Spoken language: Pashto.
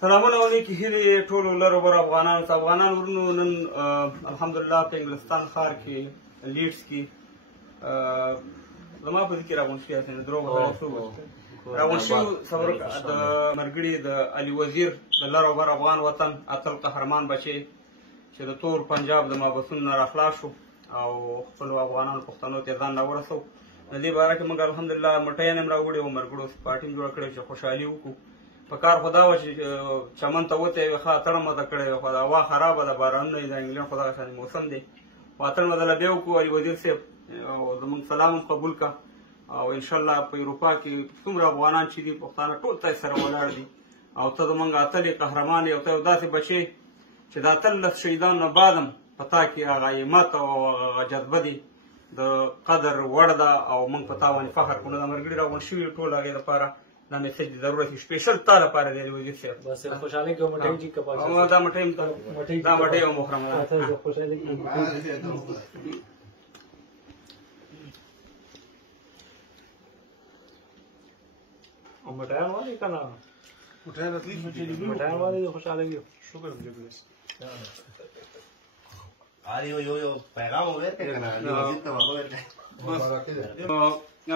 سلامونه ونیکې هیلې ټولو لرو بر افغانانو ته. افغانان ورونو نن الحمدلله په انګلستان ښار کې لیډز کې زما په ذکر راغونډ شوي یاست، دروغ راغونډ شوي د مرګړي د علي وزیر د لر او بر افغان وطن اتل قهرمان بچی چې د تور پنجاب د مابسونو نه راخلاص شو او خپلو افغانانو پښتنو ته ځان راورسو. د دې باره کې موږ الحمدلله مټیان هم راوړي وو، مرګړو پارټي هم جوړه کړې چې خوشحالي وکړو. په کار خو دا وه چې چمن ته وتی وي، ښه اتڼ مو ته کړی وي، خو د هوا خرابه ده، بارانونه د انګلینډ خو دغه شانې موسم دی. خو اتڼ مو دله بیا وکړو. علي وزیر صاحب او زموږ سلام هم قبول کړه او انشاءالله په اروپا کې څومره افغانان چې دي پښتانه ټول ته سره ولاړ دي او ته زموږ اتل یې قهرمان یې او ته یو داسې بچی چې د اتلس شهیدانو نه بعد هم په تا کې هغه همت او هغه جذبه دي د قدر وړ ده او موږ په تا باندې فخر کوو. نو د مرګړي راغونډ شوي ټول هغې لپاره دا میسج د ضرورت سپیشل تا لپاره دی وزیر صاحب. بس خوشحالي کوم مټۍ چې کپاس دا مټۍ دا مټۍ او محرم ده. خوشحالي او مټیان والی کنه مټیان والی خوشحالي شکر دې بس آ یو پیغام ورکړه کنه